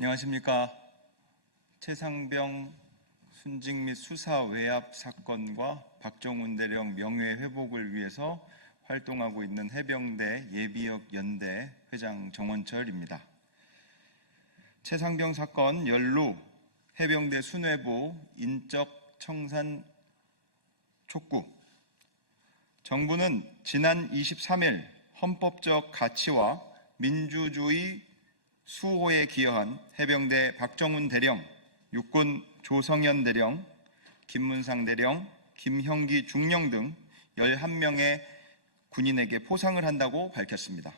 안녕하십니까. 최상병 순직 및 수사 외압 사건과 박정훈 대령 명예 회복을 위해서 활동하고 있는 해병대 예비역 연대 회장 정원철입니다. 최상병 사건 연루 해병대 수뇌부 인적 청산 촉구. 정부는 지난 23일 헌법적 가치와 민주주의 수호에 기여한 해병대 박정훈 대령, 육군 조성현 대령, 김문상 대령, 김형기 중령 등 11명의 군인에게 포상을 한다고 밝혔습니다.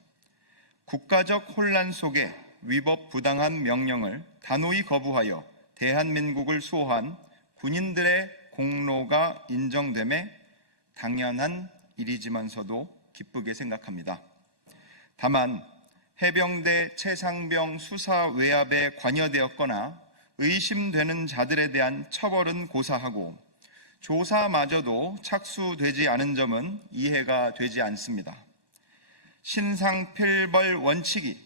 국가적 혼란 속에 위법 부당한 명령을 단호히 거부하여 대한민국을 수호한 군인들의 공로가 인정됨에 당연한 일이지만서도 기쁘게 생각합니다. 다만 해병대 최상병 수사 외압에 관여되었거나 의심되는 자들에 대한 처벌은 고사하고 조사마저도 착수되지 않은 점은 이해가 되지 않습니다. 신상필벌 원칙이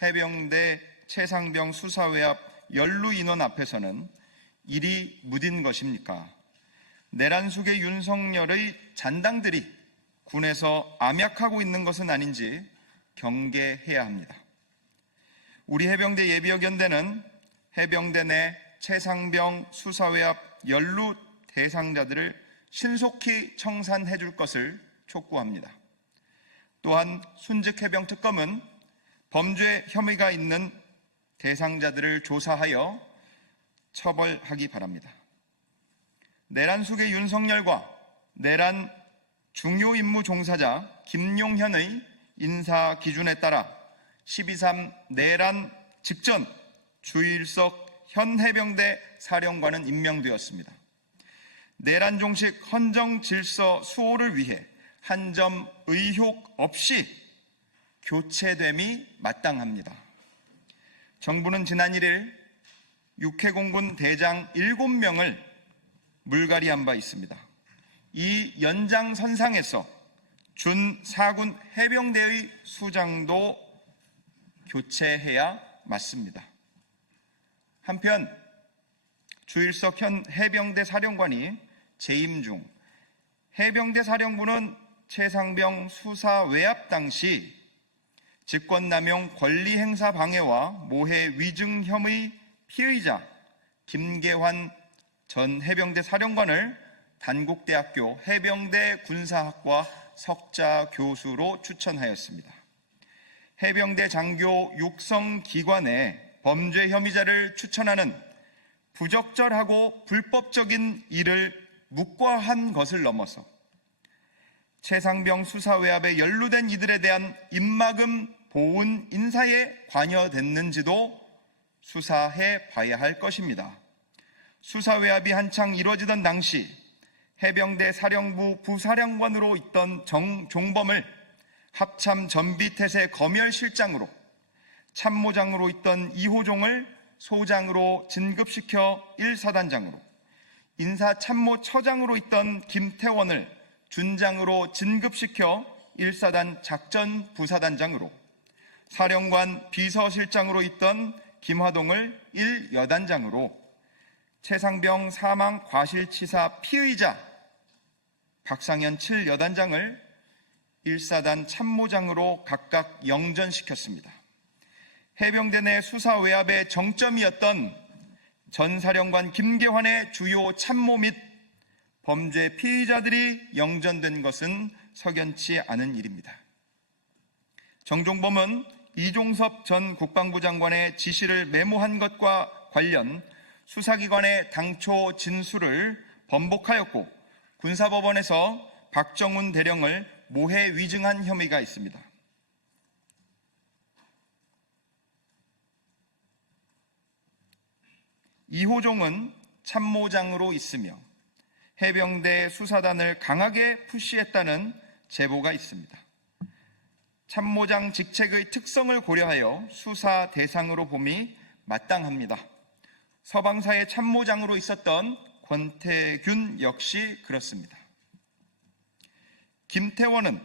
해병대 최상병 수사 외압 연루 인원 앞에서는 일이 무딘 것입니까? 내란 속의 윤석열의 잔당들이 군에서 암약하고 있는 것은 아닌지 경계해야 합니다. 우리 해병대 예비역 연대는 해병대 내 최상병 수사외압 연루 대상자들을 신속히 청산해 줄 것을 촉구합니다. 또한 순직 해병 특검은 범죄 혐의가 있는 대상자들을 조사하여 처벌하기 바랍니다. 내란 속의 윤석열과 내란 중요 임무 종사자 김용현의 인사 기준에 따라 12.3 내란 직전 주일석 현 해병대 사령관은 임명되었습니다. 내란 종식 헌정 질서 수호를 위해 한 점 의혹 없이 교체됨이 마땅합니다. 정부는 지난 1일 육해공군 대장 7명을 물갈이한 바 있습니다. 이 연장선상에서 준 4군 해병대의 수장도 교체해야 맞습니다. 한편 주일석 현 해병대 사령관이 재임 중 해병대 사령부는 최상병 수사 외압 당시 직권남용 권리행사 방해와 모해 위증 혐의 피의자 김계환 전 해병대 사령관을 단국대학교 해병대 군사학과 석자 교수로 추천하였습니다. 해병대 장교 육성 기관에 범죄 혐의자를 추천하는 부적절하고 불법적인 일을 묵과한 것을 넘어서 최상병 수사 외압에 연루된 이들에 대한 입막음 보훈 인사에 관여됐는지도 수사해 봐야 할 것입니다. 수사 외압이 한창 이루어지던 당시 해병대 사령부 부사령관으로 있던 정종범을 합참 전비태세 검열실장으로, 참모장으로 있던 이호종을 소장으로 진급시켜 1사단장으로, 인사참모처장으로 있던 김태원을 준장으로 진급시켜 1사단 작전부사단장으로, 사령관 비서실장으로 있던 김화동을 1여단장으로, 최상병 사망 과실치사 피의자 박상현 7여단장을 1사단 참모장으로 각각 영전시켰습니다. 해병대 내 수사 외압의 정점이었던 전 사령관 김계환의 주요 참모 및 범죄 피의자들이 영전된 것은 석연치 않은 일입니다. 정종범은 이종섭 전 국방부 장관의 지시를 메모한 것과 관련 수사기관의 당초 진술을 번복하였고 군사법원에서 박정훈 대령을 모해 위증한 혐의가 있습니다. 이호종은 참모장으로 있으며 해병대 수사단을 강하게 푸시했다는 제보가 있습니다. 참모장 직책의 특성을 고려하여 수사 대상으로 봄이 마땅합니다. 서방사의 참모장으로 있었던 권태균 역시 그렇습니다. 김태원은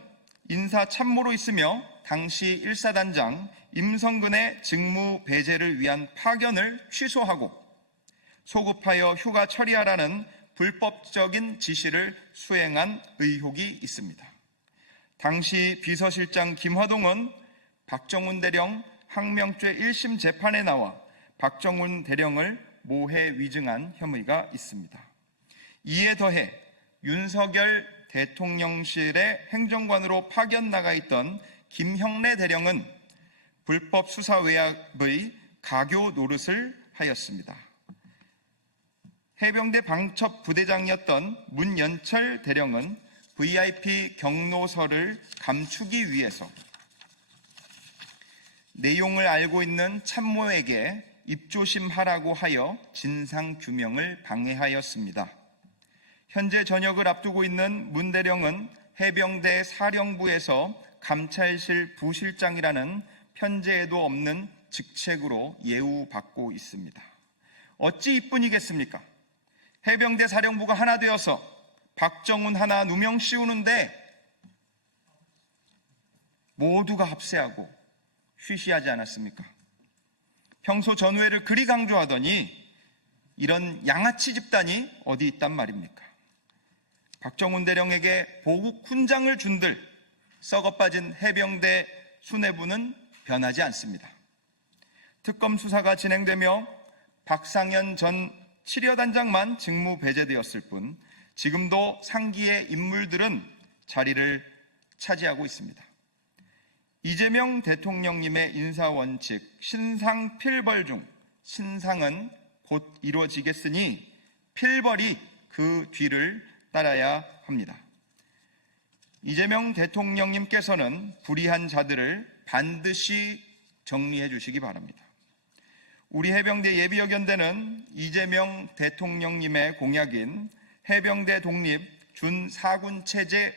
인사 참모로 있으며 당시 1사단장 임성근의 직무 배제를 위한 파견을 취소하고 소급하여 휴가 처리하라는 불법적인 지시를 수행한 의혹이 있습니다. 당시 비서실장 김화동은 박정훈 대령 항명죄 1심 재판에 나와 박정훈 대령을 모해 위증한 혐의가 있습니다. 이에 더해 윤석열 대통령실의 행정관으로 파견 나가 있던 김형래 대령은 불법 수사 외압의 가교 노릇을 하였습니다. 해병대 방첩 부대장이었던 문연철 대령은 VIP 경로서를 감추기 위해서 내용을 알고 있는 참모에게 입조심하라고 하여 진상규명을 방해하였습니다. 현재 전역을 앞두고 있는 문 대령은 해병대 사령부에서 감찰실 부실장이라는 편제에도 없는 직책으로 예우받고 있습니다. 어찌 이뿐이겠습니까? 해병대 사령부가 하나 되어서 박정훈 하나 누명 씌우는데 모두가 합세하고 쉬쉬하지 않았습니까? 평소 전우회를 그리 강조하더니 이런 양아치 집단이 어디 있단 말입니까? 박정훈 대령에게 보국 훈장을 준들 썩어빠진 해병대 수뇌부는 변하지 않습니다. 특검 수사가 진행되며 박상현 전 7여단장만 직무 배제되었을 뿐 지금도 상기의 인물들은 자리를 차지하고 있습니다. 이재명 대통령님의 인사원칙 신상 필벌 중 신상은 곧 이루어지겠으니 필벌이 그 뒤를 따라야 합니다. 이재명 대통령님께서는 불의한 자들을 반드시 정리해 주시기 바랍니다. 우리 해병대 예비역연대는 이재명 대통령님의 공약인 해병대 독립 준 4군 체제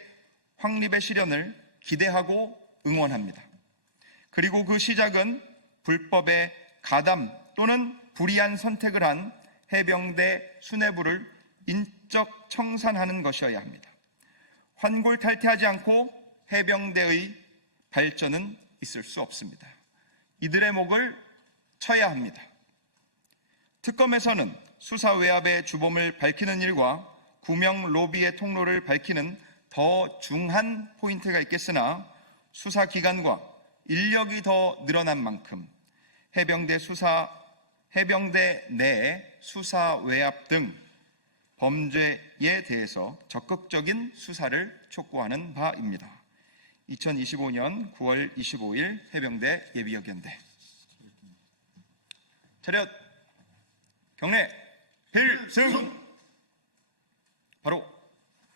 확립의 실현을 기대하고 응원합니다. 그리고 그 시작은 불법의 가담 또는 불의한 선택을 한 해병대 수뇌부를 인적 청산하는 것이어야 합니다. 환골탈태하지 않고 해병대의 발전은 있을 수 없습니다. 이들의 목을 쳐야 합니다. 특검에서는 수사 외압의 주범을 밝히는 일과 구명 로비의 통로를 밝히는 더 중한 포인트가 있겠으나 수사기관과 인력이 더 늘어난 만큼 해병대 내 수사 외압 등 범죄에 대해서 적극적인 수사를 촉구하는 바입니다. 2025년 9월 25일 해병대 예비역연대. 차렷, 경례, 필승! 바로